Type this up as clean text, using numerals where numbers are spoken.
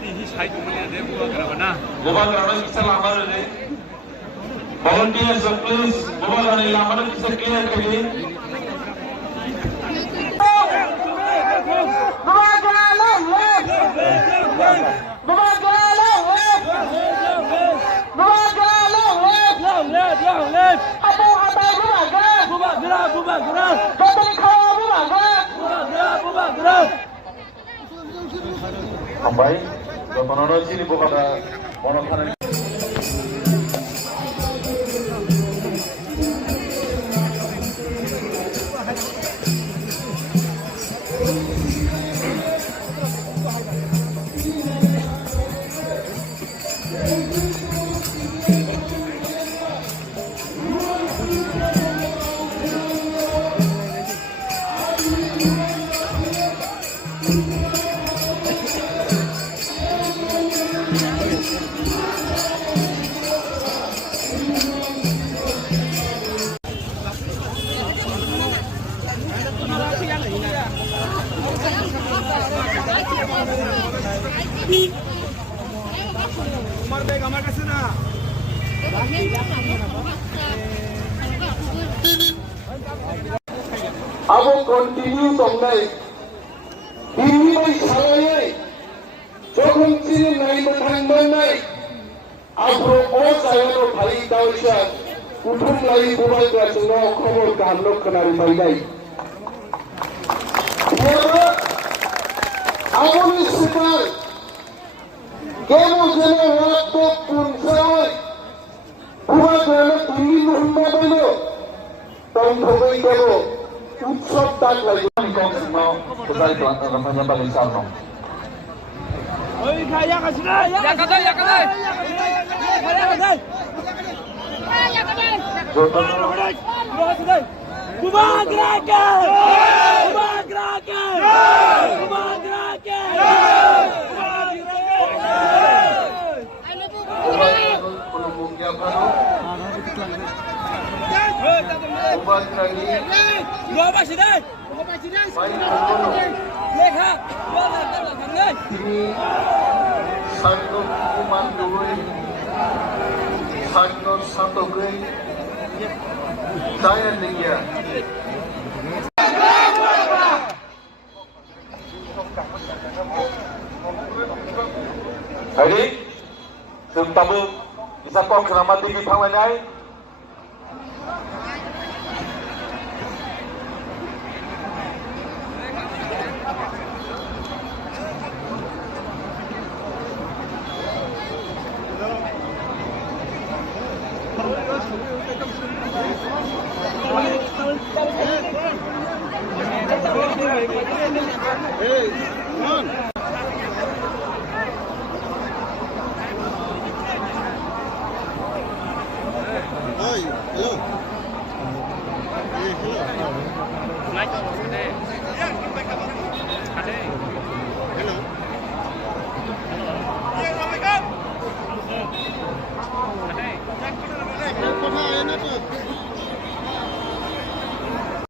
di hi sai tu mali ade buka kerana. Buka kerana kita lama ni. Volunteers please buka kerana lama ni kita clear kali. Sampai, penonton sini bukan monokana. Abo continue songnai ini bai salai jokhon chini nai mathangman nai abro o sayano bhai dawisha uthum lai mobile ka chungno khobor kahlo khanari bai nai aboni super kemo jene wakto punsai buba jene tumi nuhma bailo tong thogai kemo utsop tak lagi kau semua kita itu antara menyambal insano. Oi kaya kasih ya kadai ya kadai. Kubah gerakan. Dua masih deh. Lihat, dua lantar belakang deh. Ini satu kuman dua, satu gay. Saya dia. Hari, sentamu bisa kau keramat tinggi panganai. Hey, come on. Hi, hello. Hey, hello.